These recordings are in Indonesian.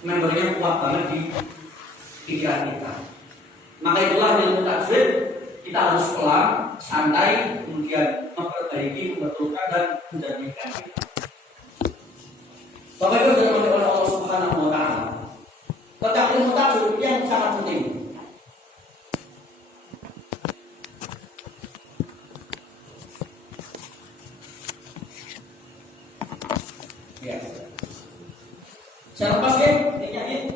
membernya kuat banget di pikiran kita. Maka itulah ilmu tajwid kita harus pelan, santai, kemudian memperbaiki, membetulkan dan menjernihkan kita. Bapak Ibu dirahmati oleh Allah Subhanahu wa taala. Tentang ilmu tajwid yang sangat penting. Ya. Saya lepas ya, ini.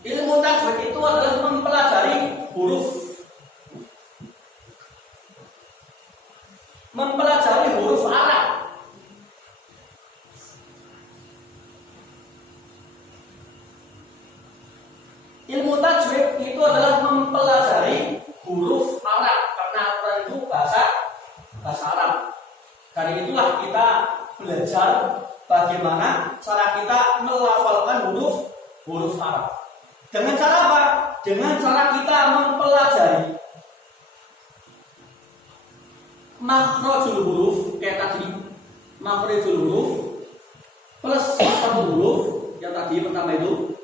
Ilmu tajwid itu adalah mempelajari huruf. Mempelajari huruf Arab. Ilmu tajwid itu adalah mempelajari huruf Arab karena Al-Quran itu bahasa Arab. Dari itulah kita belajar bagaimana cara kita melafalkan huruf Arab. Dengan cara apa? Dengan cara kita mempelajari makhrajul huruf kayak tadi, makhrajul huruf plus satu huruf yang tadi pertama itu.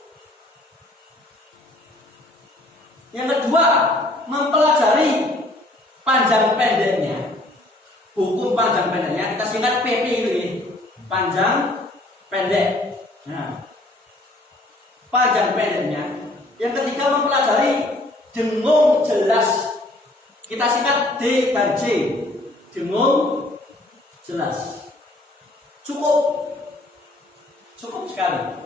Yang kedua, mempelajari panjang pendeknya. Hukum panjang pendeknya kita singkat PP itu ya. Panjang pendek. Nah, panjang pendeknya. Yang ketiga, mempelajari dengung jelas. Kita singkat D dan J. Dengung jelas. Cukup sekali.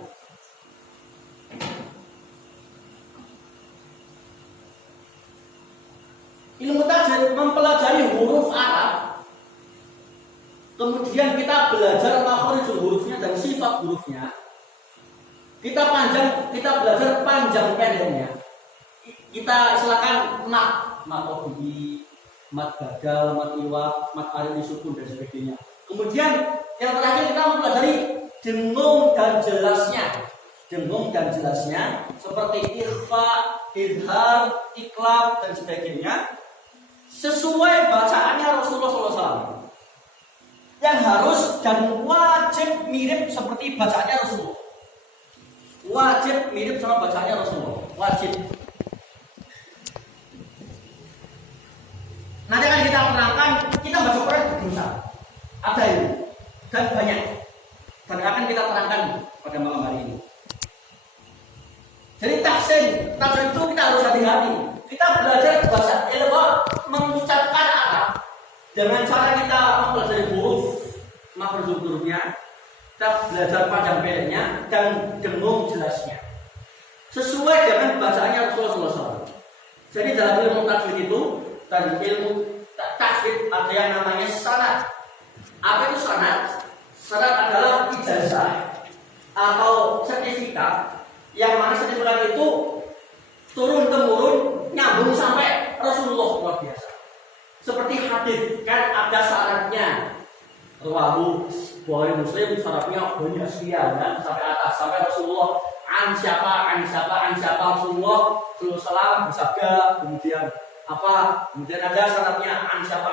Ilmu tajwid mempelajari huruf Arab. Kemudian kita belajar makhorijul hurufnya dan sifat hurufnya. Kita belajar panjang pendeknya. Kita silakan mat tobi'i, mat badal, mat iwat, mat arid disukun dan sebagainya. Kemudian yang terakhir kita mempelajari dengung dan jelasnya. Dengung dan jelasnya seperti ikhfa, idhar, iklab dan sebagainya sesuai bacaannya Rasulullah SAW. Yang harus dan wajib mirip seperti bacaannya Rasulullah. Wajib mirip sama bacaannya Rasulullah. Wajib. Nanti akan kita terangkan, kita baca Quran berusaha. Ada ini dan banyak. Dan akan kita terangkan pada malam hari ini. Jadi tajwid itu kita harus hati-hati. Kita belajar bahasa ilmu mengucapkan Arab dengan cara kita mempelajari huruf, makhrajul hurufnya, kita belajar panjang pendeknya dan dengung jelasnya. Sesuai dengan bacaannya Rasulullah SAW. Jadi dalam ilmu tajwid itu dan ilmu tajwid ada yang namanya sanad. Apa itu sanad? Sanad adalah ijazah atau sertifikat yang mana sertifikat itu turun temurun nyambung sampai Rasulullah luar biasa. Seperti hadis kan ada syaratnya. Rawahu Bukhari Muslim syaratnya banyak sekian kan sampai atas sampai Rasulullah an siapa Rasulullah SAW bersabda kemudian apa kemudian ada syaratnya an siapa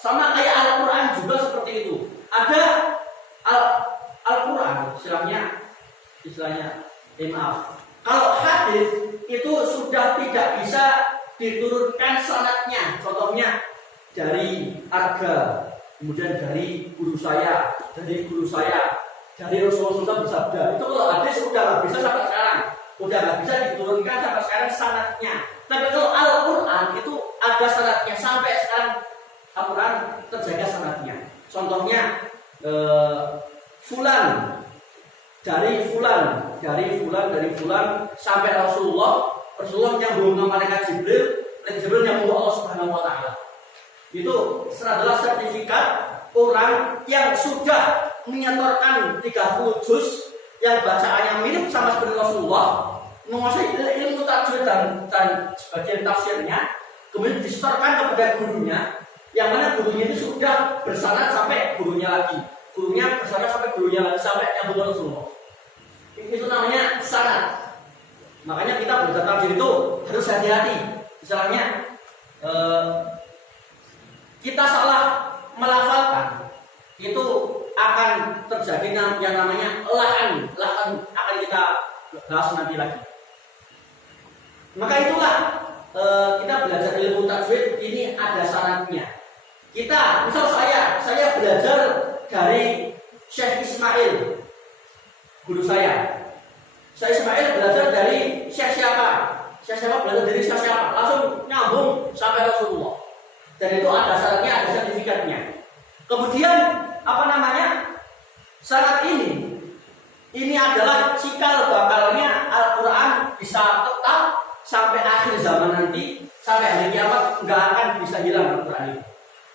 sama kayak Al-Quran juga seperti itu. Ada Al-Quran istilahnya maaf. Kalau hadis itu sudah tidak bisa diturunkan sanadnya. Contohnya dari Arga, kemudian dari guru saya, dari Rasulullah SAW bersabda. Itu kalau hadis sudah nggak bisa sampai sekarang, udah nggak bisa diturunkan sampai sekarang sanadnya. Tapi kalau Al-Quran itu ada sanadnya sampai sekarang. Al-Quran terjaga sanadnya. Contohnya fulan dari fulan sampai Rasulullah nyambung ke malaikat Jibril nyambung ke Allah Subhanahu wa taala. Itu adalah sertifikat orang yang sudah menyetorkan 30 juz yang bacaannya mirip sama seperti Rasulullah, menguasai ilmu tajwid dan sebagian tafsirnya, kemudian disetorkan kepada gurunya, yang mana gurunya itu sudah bersanad sampai gurunya lagi. Gurunya bersanad sampai gurunya lagi sampai nyambung ke Rasulullah. Itu namanya sanad. Makanya kita belajar tajwid itu harus hati-hati. Misalnya kita salah melafalkan terjadi yang namanya lahan akan kita bahas nanti lagi. Maka itulah kita belajar ilmu tajwid ini ada syaratnya. Misal saya belajar dari Syekh Ismail, guru saya. Saya Ismail belajar dari Syekh siapa? Syekh siapa belajar dari Syekh siapa? Langsung nyambung sampai Rasulullah. Dan itu ada syaratnya, ada sertifikatnya. Kemudian syarat ini adalah cikal bakalnya Al-Quran bisa tetap sampai akhir zaman nanti, sampai hari kiamat nggak akan bisa hilang Al-Quran ini.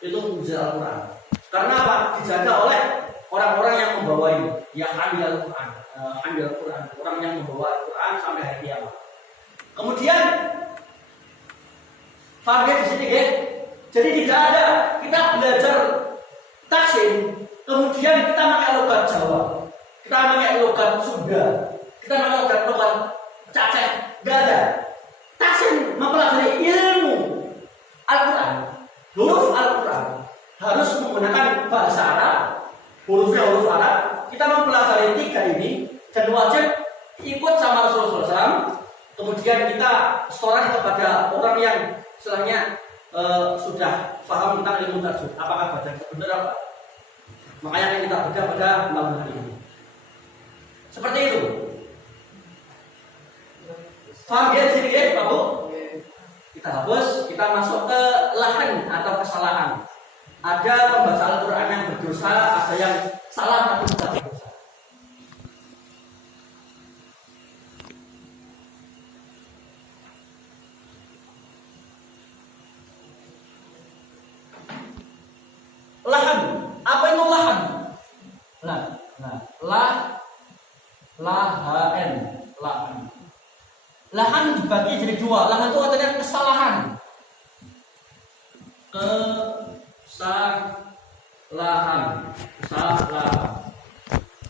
Itu mujizat Al-Quran. Karena apa? Dijaga oleh orang-orang yang membawa ini, ya hamil Al-Quran, orang yang membawa Al-Quran sampai hari kiamat. Kemudian, paham ya di sini ya? Jadi tidak ada kita belajar taksim, kemudian kita pakai logat Jawa, kita pakai logat Sunda, kita pakai logat Aceh, nggak ada. Taksim mempelajari ilmu Al-Quran, huruf Al-Quran harus menggunakan bahasa Arab, hurufnya huruf Arab. Kita mempelajari 3 ini dan wajib ikut sama Rasulullah SAW. Kemudian kita setoran kepada orang yang istilahnya sudah paham tentang ilmu tajwid, apakah baca benar apa. Makanya kita bedah melakukan ini. Seperti itu. Paham ya di sini ya, Pak Bu? Kita hapus, kita masuk ke lahan atau kesalahan. Ada pembaca Al-Quran yang berdosa, ada yang salah atau tidak berdosa. Lahan, apa itu lahan? Lahan. Lahan dibagi jadi 2. Lahan itu artinya kesalahan.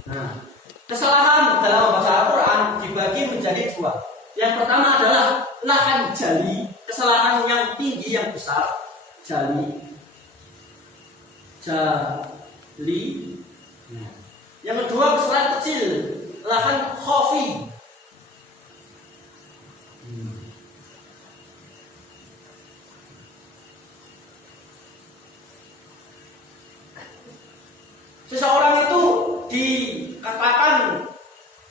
Nah, kesalahan dalam membaca Al-Quran dibagi menjadi 2. Yang pertama adalah lahan jali, kesalahan yang tinggi yang besar, jali. Yang kedua kesalahan kecil, lahan khafi. Seseorang itu dikatakan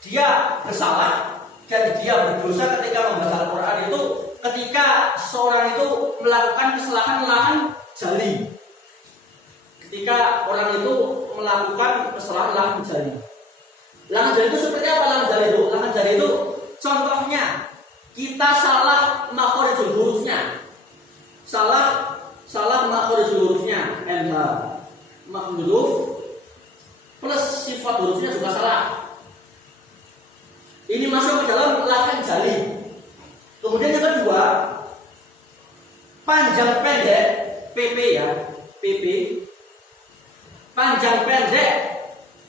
dia bersalah dan dia berdosa ketika membaca Al-Quran itu ketika seseorang itu melakukan kesalahan lahan jali. Ketika orang itu melakukan kesalahan lahan jali. Lahan jali itu seperti apa lahan jali itu? Lahan jali itu contohnya kita salah makhorijul hurufnya. Salah makhorijul hurufnya. MH makhorijul huruf plus sifat hurufnya juga salah. Ini masuk ke dalam lahan jali. Kemudian yang kedua, panjang pendek PP ya, PP. Panjang pendek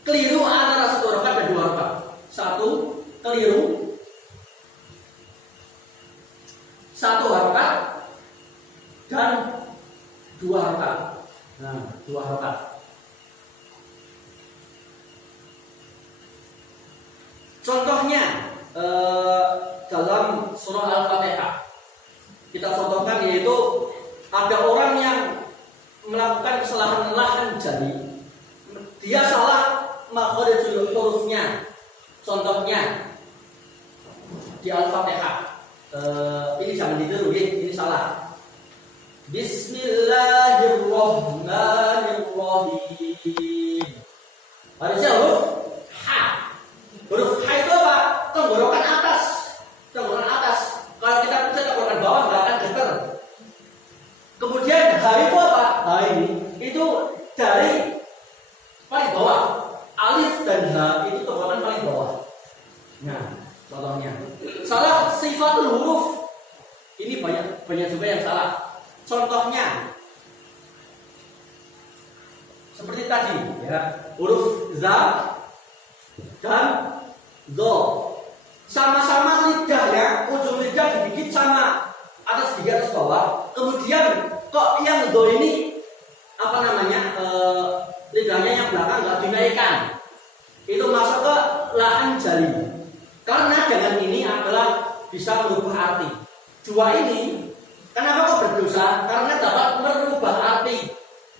keliru antara 1 harakat dan 2 harakat. 1 keliru 1 harakat dan 2 harakat. Nah, 2 harakat. Contohnya dalam surah Al-Fatihah kita contohkan, yaitu ada orang yang melakukan kesalahan lahan jali. Dia salah makhorijul hurufnya. Contohnya di Al-Fatihah. Ini jangan ditiru, ini salah. Bismillahirrahmanirrahim. Harusnya huruf H. Huruf H itu apa? Tenggorokan atas. Tenggorokan atas. Kalau kita pencet tenggorokan bawah nggak akan getar. Kemudian H itu apa? H ini itu dari paling bawah. Alif dan H itu tenggorokan paling bawah. Nah, contohnya. Salah sifatul huruf. Ini banyak juga yang salah. Contohnya seperti tadi ya, huruf za dan do. Sama-sama lidahnya, ujung lidah digigit sama atas gigi atas bawah. Kemudian kok yang do ini lidahnya yang belakang nggak dinaikkan. itu masuk ke lahan jali. Karena dengan ini adalah bisa merubah arti. Dua ini, kenapa kok berdosa? Karena dapat merubah arti.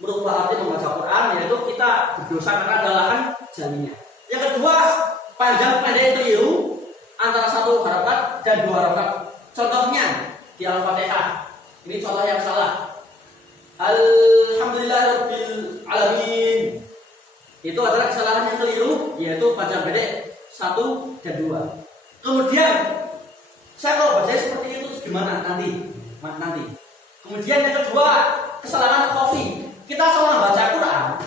Merubah arti membaca Quran, yaitu kita berdosa karena ada lahan jalinya. Yang kedua, panjang pendek keliru antara satu harakat dan dua harakat. Contohnya di Al-Fatihah. Ini contoh yang salah. Alhamdulillahirabbil alamin. Itu adalah kesalahan yang keliru, yaitu panjang pendek 1 dan 2. Kemudian saya kalau baca seperti itu gimana nanti? Kemudian yang kedua, kesalahan kofi. Kita seorang baca Quran,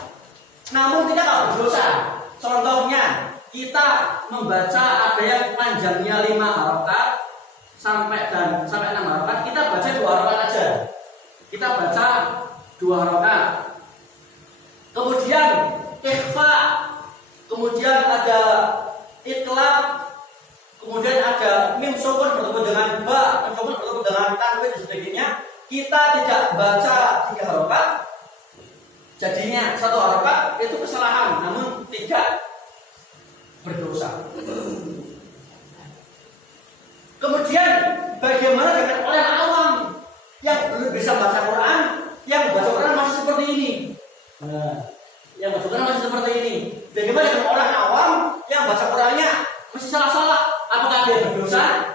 namun kita tidak berdosa. Contohnya, kita membaca ada yang panjangnya 5 harakat sampai 6 harakat, kita baca 2 harakat aja. Kita baca 2 harakat. Kemudian ikhfa, kemudian ada itlaq, kemudian ada mim sukun bertemu dengan ba, mim sukun bertemu dengan tanwin dan sebagainya. Kita tidak baca 3 harakat, jadinya 1 harakat, itu kesalahan, namun tidak berdosa. Kemudian bagaimana dengan orang awam yang belum bisa baca Quran, yang baca Quran masih seperti ini? Yang baca Quran masih seperti ini. Bagaimana dengan orang awam yang baca Qurannya masih salah-salah? Apakah dia berdosa?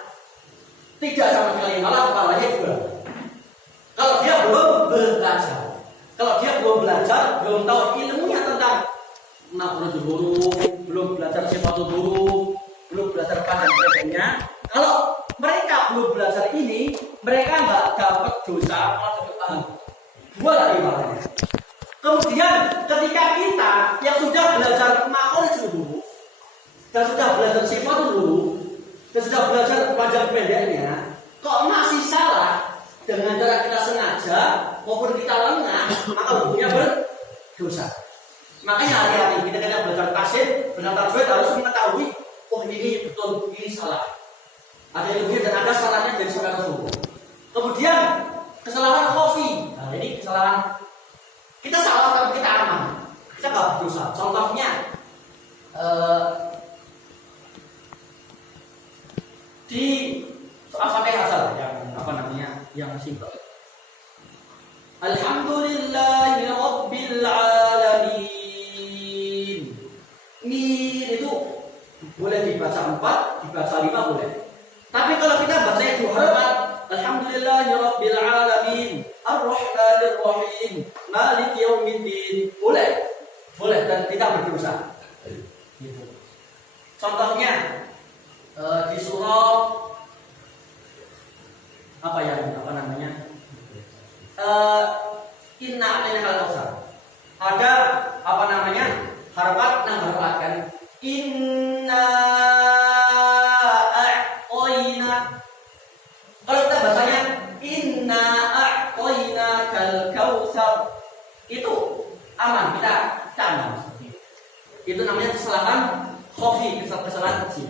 Tidak sama sekali, malah kepalanya juga. Kalau dia belum belajar, belum tahu ilmunya tentang makhrajul huruf, belum belajar sifatul huruf, belum belajar pada sebagainya. Kalau mereka belum belajar ini, mereka nggak dapat dosa kalau dapat tahu. 2 lagi makanya. Kemudian ketika kita yang sudah belajar makhrajul huruf dan sudah belajar sifatul huruf dan sudah belajar panjang pendeknya, kok masih salah dengan cara kita sengaja maupun kita lengah, maka hukumnya berdosa. Makanya hati-hati kita ketika belajar tafsir, belajar tajwid harus mengetahui, oh ini betul, ini salah. Ada ilmunya dan ada salahnya dari saudara tersebut. Kemudian kesalahan khofi. Nah, ini kesalahan kita salah tapi kita aman, kita nggak berdosa. Contohnya di Al-Fatihah salah yang simpel. Alhamdulillahi rabbil alamin. Min itu boleh dibaca 4, dibaca 5 boleh. Tapi kalau kita baca 2 harakat, Alhamdulillahi rabbil alamin, Ar-Rahmanir Rahim, Maliki Yaumiddin, boleh dan tidak berdosa. Gitu. Contohnya di surah Inna a'tainakal kautsar. Ada harakat 6 harakat kan. Inna a'tayna. Kalau kita bacanya Inna a'tainakal kautsar, itu aman, kita aman. Itu namanya kesalahan khafi, kesalahan kecil.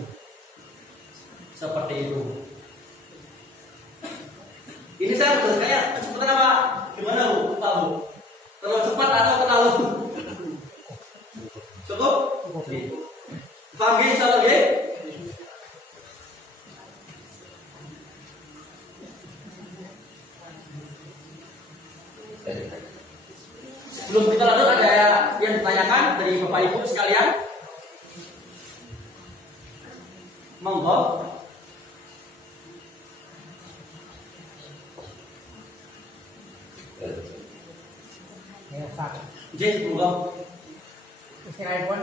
Seperti itu. Ini saya menjelaskannya kecepatan apa? Gimana Bu? Pak Bu? Terlalu cepat atau terlalu cukup? Paham ya? Insyaallah ya? Sebelum kita lanjut, ada yang ditanyakan dari Bapak Ibu sekalian? Monggo. Ya, Pak. Jadi, monggo. Istilahipun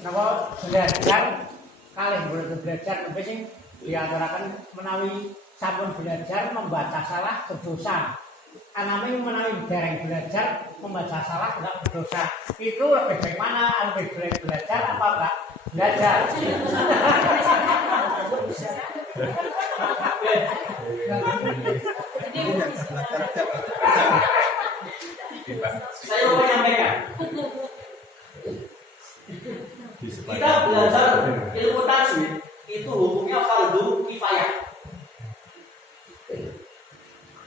nawa belajar kalih belajar tapi sing diaturaken menawi sampun belajar membaca salah berdosa. Anami menawi dereng belajar membaca salah tidak berdosa. Itu lebih baik mana? Lebih baik belajar apa enggak? Belajar. Saya mau menyampaikan. Kita belajar ilmu tajwid itu hukumnya fardu kifayah.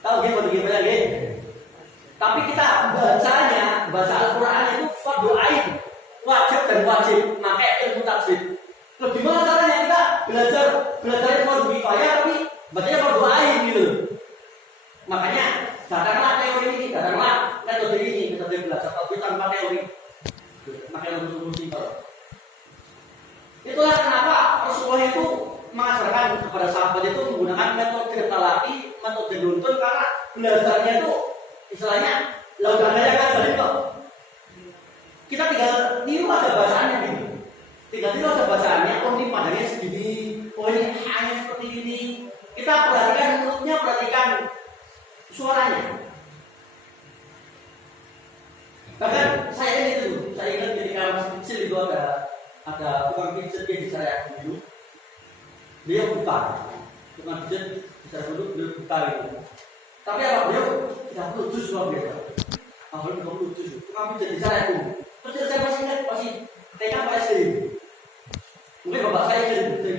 Tahu dia fardu kifayah ya? Tapi kita baca Al-Qur'an itu fardu ain, wajib dan dan wajib pakai ilmu tajwid. Terus gimana caranya kita belajar fardu kifayah tapi bacanya fardu ain gitu. Makanya datanglah teori ini, datanglah metode ini, metode belajar tajwid tanpa teori. Pakai ilmu simpel. Itulah kenapa Rasulullah itu mengajarkan kepada sahabat itu menggunakan metode talaki, metode nuntun karena belajarnya itu istilahnya lautan daya kan jadi kok. Kita tinggal niru aja bacaannya gitu. Tinggal niru aja bacaannya, oh ini padanya segini, oh ini hanya seperti ini. Kita perhatikan mulutnya, perhatikan suaranya. Bahkan saya ingat ketika masih kecil itu ada tukang pijat yang saya dulu. Dia buta, tukang pijat bisa duduk dia buta gitu. Tapi apa beliau tidak perlu jus luar biasa. Apalagi tidak perlu jus. Tukang pijat di saya itu. Terus saya masih ingat masih TK Pak SD. Mungkin bapak saya gitu.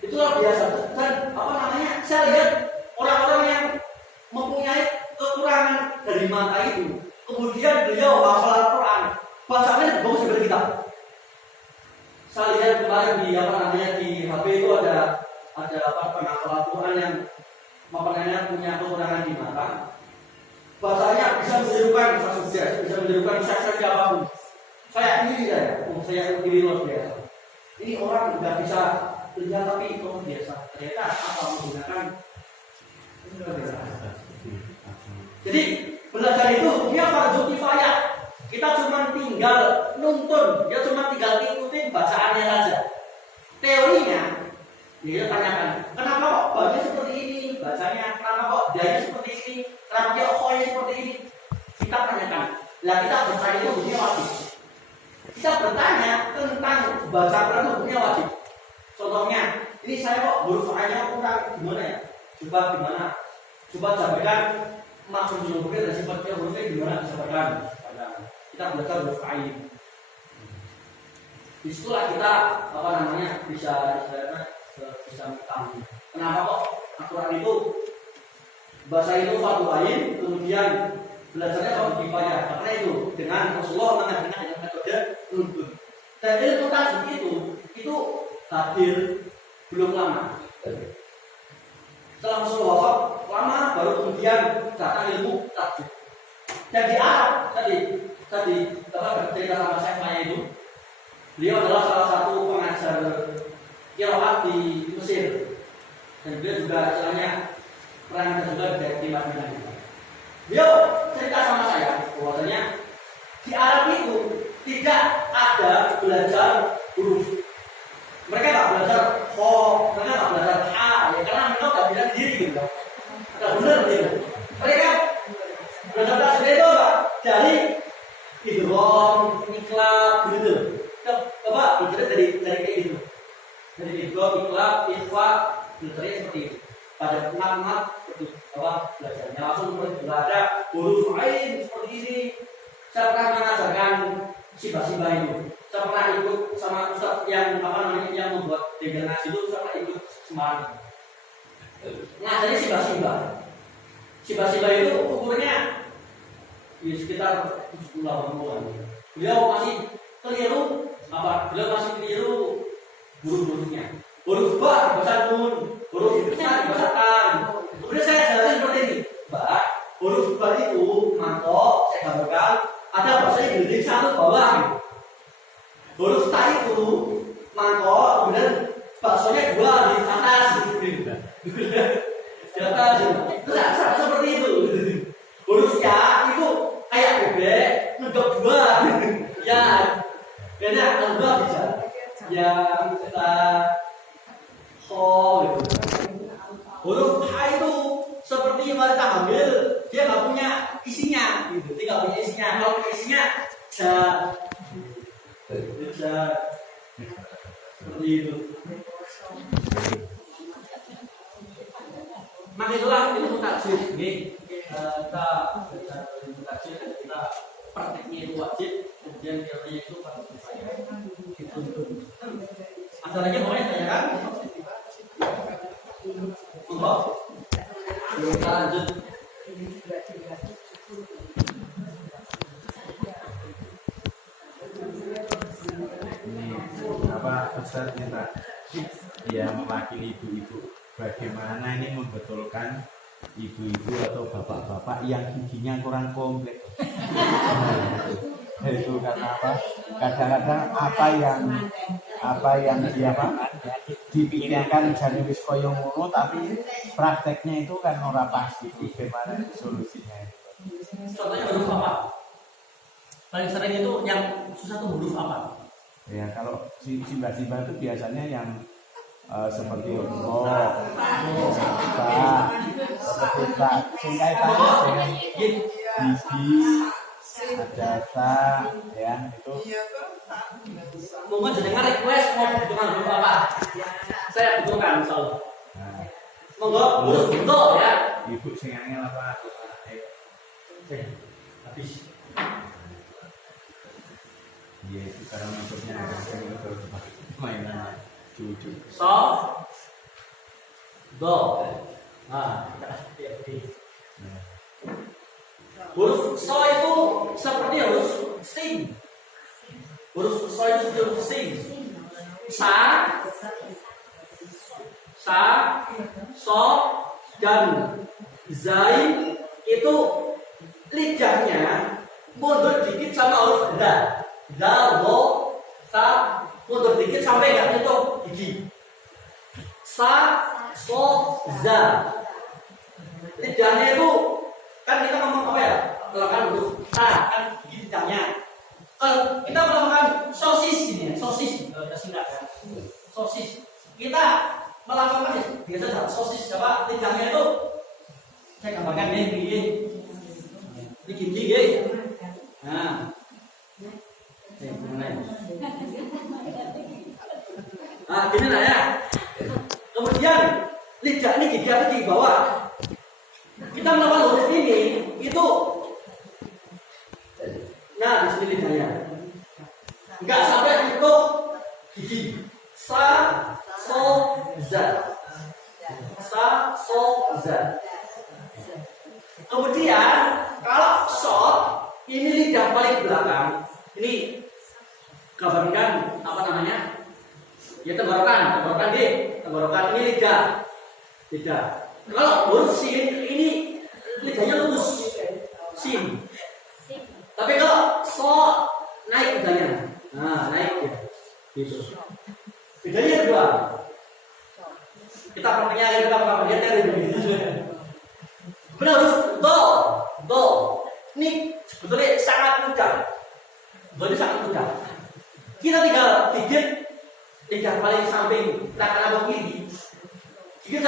Itu luar biasa. Dan apa namanya? Saya lihat orang-orang yang mempunyai kekurangan dari mata itu. Kemudian beliau hafal Al-Quran. Bacaannya bagus seperti kita. Saya lihat kemarin di HP itu ada penghafal Al-Quran yang punya kekurangan di mata. Bahasanya bisa menyerukan sukses, bisa menyerukan sukses apapun. Saya ini luar biasa. Ini orang nggak bisa lihat tapi luar biasa. Ternyata apa menggunakan. Jadi belajar itu hukumnya fardu kifayah. Kita cuma tinggal nuntun, dia cuma tinggal ikutin bacaannya saja. Teorinya, dia tanyakan, kenapa kok bacanya seperti ini, bacanya, kenapa kok daya seperti ini, kenapa dia khonya seperti ini. Kita tanyakan, lah kita bertanya itu hukumnya wajib. Kita bertanya tentang baca Quran itu hukumnya wajib. Contohnya, ini saya kok huruf A-nya kurang gimana ya? Coba gimana? Coba sampaikan maksud hurufnya dan sifatnya hurufnya gimana disampaikan. Kita belajar huruf ain. Disitulah kita bisa mengetahui. Kenapa kok Al-Quran itu bahasa itu fardu ain, kemudian belajarnya fardu kifayah. Karena itu dengan Rasulullah mengajarkan dengan metode nuntun. Dan ilmu tajwid itu hadir belum lama. Setelah Rasulullah wafat lama baru kemudian datang ilmu tajwid. Dan di Arab tadi cerita sama saya itu, beliau adalah salah satu pengajar qiraat di Mesir dan beliau juga istilahnya pernah juga di Madinah. Beliau cerita sama saya bahwasanya di Arab itu tidak ada belajar huruf. Mereka nggak belajar ho, mereka nggak belajar ha, ya karena mereka nggak bilang diri gitu. Nggak benar gitu. Mereka belajar tasbih itu apa? Dari idgham, iklab gitu. Coba belajar dari kayak gitu. Dari idgham, iklab, ikhfa, belajarnya seperti itu. Pada mat seperti apa belajarnya langsung ada huruf ain seperti ini. Saya pernah mengajarkan sibah itu. Saya pernah ikut sama ustaz yang membuat tegel nasi itu. Saya pernah ikut Semarang. Ngajarnya sibah. Sibah itu ukurnya di sekitar 70-80-an. Beliau masih keliru huruf-hurufnya. Huruf ba dibaca nun, huruf ta dibaca tan. Kemudian saya jelaskan seperti ini. Ba, huruf ba itu mangkok, saya gambarkan ada bahasanya building satu bawah. Huruf ta itu mangkok, kemudian baksonya dua di atas. Di atas. Terus seperti itu. Huruf ya itu kayak bebek ngedok dua. Ya, beda dua bisa. Ya, kita ho gitu. Huruf H itu seperti wanita hamil, dia nggak punya isinya, gitu. Dia nggak punya isinya. Kalau punya isinya, seperti itu. Maka itulah ilmu tajwid. Kita belajar ilmu tajwid dan kita praktiknya itu wajib, kemudian teorinya itu fardu kifayah. Ada lagi mau tanyakan? Monggo. Kita lanjut. Ustaz minta dia mewakili ibu-ibu. Bagaimana ini membetulkan ibu-ibu atau bapak-bapak yang giginya kurang komplit? Nah, itu karena apa? Kadang-kadang apa yang dia dipikirkan jadi wis koyo ngono, tapi prakteknya itu kan ora pas gitu. Bagaimana solusinya itu? Contohnya huruf apa? Paling sering itu yang susah tuh huruf apa? Ya kalau simbah-simbah itu biasanya yang seperti seperti kaitannya dengan gigi, ada ya itu. Mungkin jenengan request mau dengan huruf apa? Saya butuhkan soal. Monggo huruf bentuk ya. Ibu sing angel apa? Habis. Iya itu cara masuknya saya itu terus mainan cucu. So, do. Nah, huruf so itu seperti huruf sin. Huruf so itu seperti huruf sin. Sa, so, dan zai itu lidahnya mundur dikit sama huruf da. Da, do, sa, mundur dikit sampai nggak nyentuh gigi. Sa, so, za. Lidahnya itu kan kita ngomong apa ya? Melakukan huruf sa kan gigi lidahnya. Kalau kita melakukan sosis ini, sosis, kita singkat ya. Sosis. Kita melakukan biasa saja sosis apa lidahnya itu saya gambarkan ini gigi ya. Nah. Nah, gini lah ya. Kemudian lidah ini gigi apa di bawah. Kita melakukan huruf ini itu. Nah, di sini lidahnya. Enggak sampai itu gigi. Sa, so, za. Sa, so, za. Kemudian kalau so ini lidah paling belakang. Ini gambarkan apa namanya? Ya tenggorokan ini lidah. Kalau huruf sin ini lidahnya lurus, sin. Tapi kalau so naik lidahnya, nah naik gitu. Bedanya kedua. Kita pernah dari benar huruf do. Ini sebetulnya sangat mudah. Ini sangat mudah. Kita tinggal gigit lidah paling samping kanan atau kiri.